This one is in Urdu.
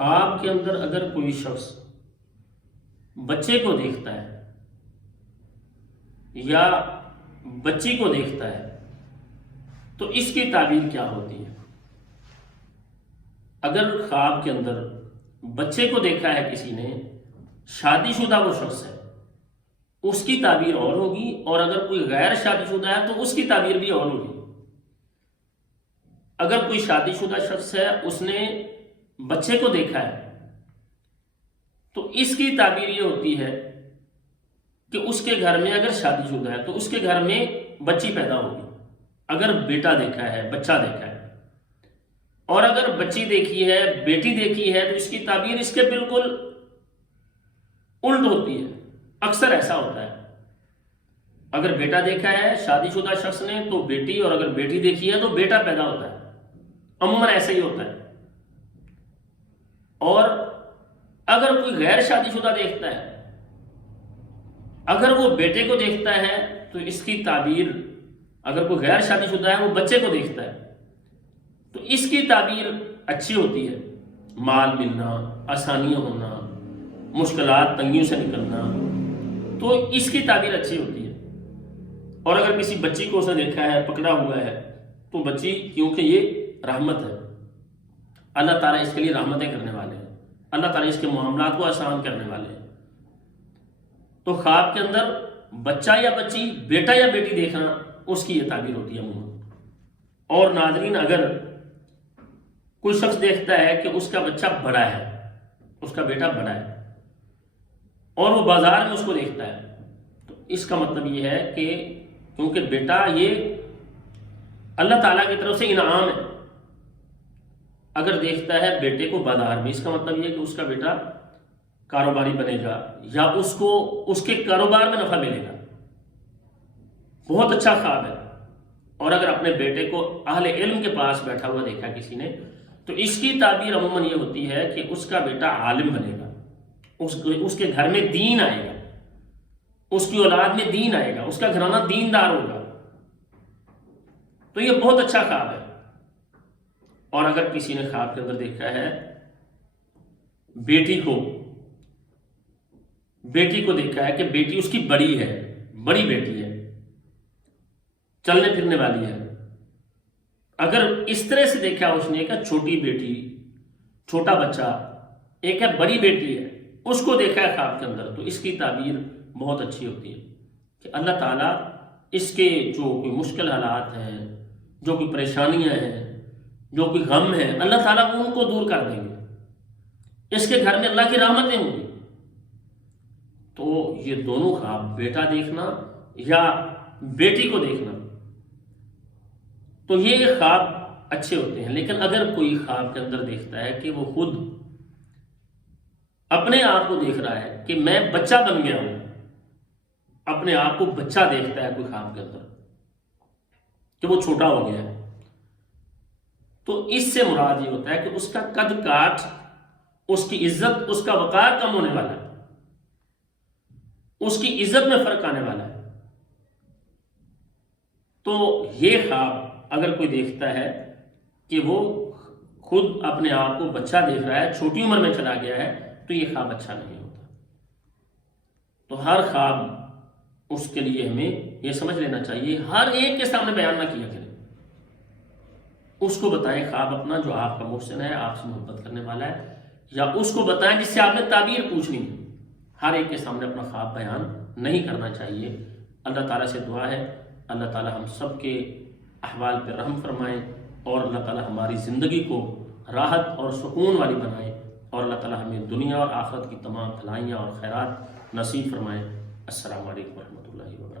خواب کے اندر اگر کوئی شخص بچے کو دیکھتا ہے یا بچی کو دیکھتا ہے تو اس کی تعبیر کیا ہوتی ہے؟ اگر خواب کے اندر بچے کو دیکھا ہے کسی نے، شادی شدہ وہ شخص ہے، اس کی تعبیر اور ہوگی، اور اگر کوئی غیر شادی شدہ ہے تو اس کی تعبیر بھی اور ہوگی۔ اگر کوئی شادی شدہ شخص ہے، اس نے بچے کو دیکھا ہے تو اس کی تعبیر یہ ہوتی ہے کہ اس کے گھر میں اگر شادی شدہ ہے تو اس کے گھر میں بچی پیدا ہوگی۔ اگر بیٹا دیکھا ہے، بچہ دیکھا ہے، اور اگر بچی دیکھی ہے، بیٹی دیکھی ہے، تو اس کی تعبیر اس کے بالکل الٹ ہوتی ہے۔ اکثر ایسا ہوتا ہے، اگر بیٹا دیکھا ہے شادی شدہ شخص نے تو بیٹی، اور اگر بیٹی دیکھی ہے تو بیٹا پیدا ہوتا ہے۔ عموماً ایسا ہی ہوتا ہے۔ اور اگر کوئی غیر شادی شدہ دیکھتا ہے، اگر وہ بیٹے کو دیکھتا ہے تو اس کی تعبیر، اگر کوئی غیر شادی شدہ ہے وہ بچے کو دیکھتا ہے تو اس کی تعبیر اچھی ہوتی ہے۔ مال ملنا، آسانیاں ہونا، مشکلات تنگیوں سے نکلنا، تو اس کی تعبیر اچھی ہوتی ہے۔ اور اگر کسی بچی کو اس نے دیکھا ہے، پکڑا ہوا ہے، تو بچی، کیونکہ یہ رحمت ہے، اللہ تعالیٰ اس کے لیے رحمتیں کرنے والے ہیں، اللہ تعالیٰ اس کے معاملات کو آسان کرنے والے ہیں۔ تو خواب کے اندر بچہ یا بچی، بیٹا یا بیٹی دیکھنا، اس کی یہ تعبیر ہوتی ہے عموماً۔ اور ناظرین، اگر کوئی شخص دیکھتا ہے کہ اس کا بچہ بڑا ہے، اس کا بیٹا بڑا ہے، اور وہ بازار میں اس کو دیکھتا ہے، تو اس کا مطلب یہ ہے کہ کیونکہ بیٹا یہ اللہ تعالیٰ کی طرف سے انعام ہے، اگر دیکھتا ہے بیٹے کو بازار میں، اس کا مطلب یہ ہے کہ اس کا بیٹا کاروباری بنے گا، یا اس کو اس کے کاروبار میں نفع ملے گا۔ بہت اچھا خواب ہے۔ اور اگر اپنے بیٹے کو اہل علم کے پاس بیٹھا ہوا دیکھا کسی نے، تو اس کی تعبیر عموماً یہ ہوتی ہے کہ اس کا بیٹا عالم بنے گا، اس کے گھر میں دین آئے گا، اس کی اولاد میں دین آئے گا، اس کا گھرانہ دیندار ہوگا۔ تو یہ بہت اچھا خواب ہے۔ اور اگر کسی نے خواب کے اندر دیکھا ہے بیٹی کو دیکھا ہے کہ بیٹی اس کی بڑی ہے، بڑی بیٹی ہے، چلنے پھرنے والی ہے، اگر اس طرح سے دیکھا اس نے کہ چھوٹی بیٹی، چھوٹا بچہ، ایک ہے بڑی بیٹی ہے، اس کو دیکھا ہے خواب کے اندر، تو اس کی تعبیر بہت اچھی ہوتی ہے کہ اللہ تعالیٰ اس کے جو کوئی مشکل حالات ہیں، جو کوئی پریشانیاں ہیں، جو کوئی غم ہے، اللہ تعالیٰ ان کو دور کر دیں گے، اس کے گھر میں اللہ کی رحمتیں ہوں گی۔ تو یہ دونوں خواب، بیٹا دیکھنا یا بیٹی کو دیکھنا، تو یہ خواب اچھے ہوتے ہیں۔ لیکن اگر کوئی خواب کے اندر دیکھتا ہے کہ وہ خود اپنے آپ کو دیکھ رہا ہے کہ میں بچہ بن گیا ہوں، اپنے آپ کو بچہ دیکھتا ہے کوئی خواب کے اندر کہ وہ چھوٹا ہو گیا ہے، تو اس سے مراد یہ ہوتا ہے کہ اس کا قد کاٹ، اس کی عزت، اس کا وقار کم ہونے والا ہے، اس کی عزت میں فرق آنے والا ہے۔ تو یہ خواب اگر کوئی دیکھتا ہے کہ وہ خود اپنے آپ کو بچہ دیکھ رہا ہے، چھوٹی عمر میں چلا گیا ہے، تو یہ خواب اچھا نہیں ہوتا۔ تو ہر خواب اس کے لیے ہمیں یہ سمجھ لینا چاہیے، ہر ایک کے سامنے بیان نہ کیا کریں، اس کو بتائیں خواب اپنا جو آپ کا محسن ہے، آپ سے محبت کرنے والا ہے، یا اس کو بتائیں جس سے آپ نے تعبیر پوچھنی ہے۔ ہر ایک کے سامنے اپنا خواب بیان نہیں کرنا چاہیے۔ اللہ تعالیٰ سے دعا ہے اللہ تعالیٰ ہم سب کے احوال پر رحم فرمائیں، اور اللہ تعالیٰ ہماری زندگی کو راحت اور سکون والی بنائے، اور اللہ تعالیٰ ہمیں دنیا اور آخرت کی تمام بھلائیاں اور خیرات نصیب فرمائیں۔ السلام علیکم ورحمۃ اللہ وبرکاتہ۔